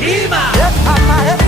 Lima. Yeah, ha.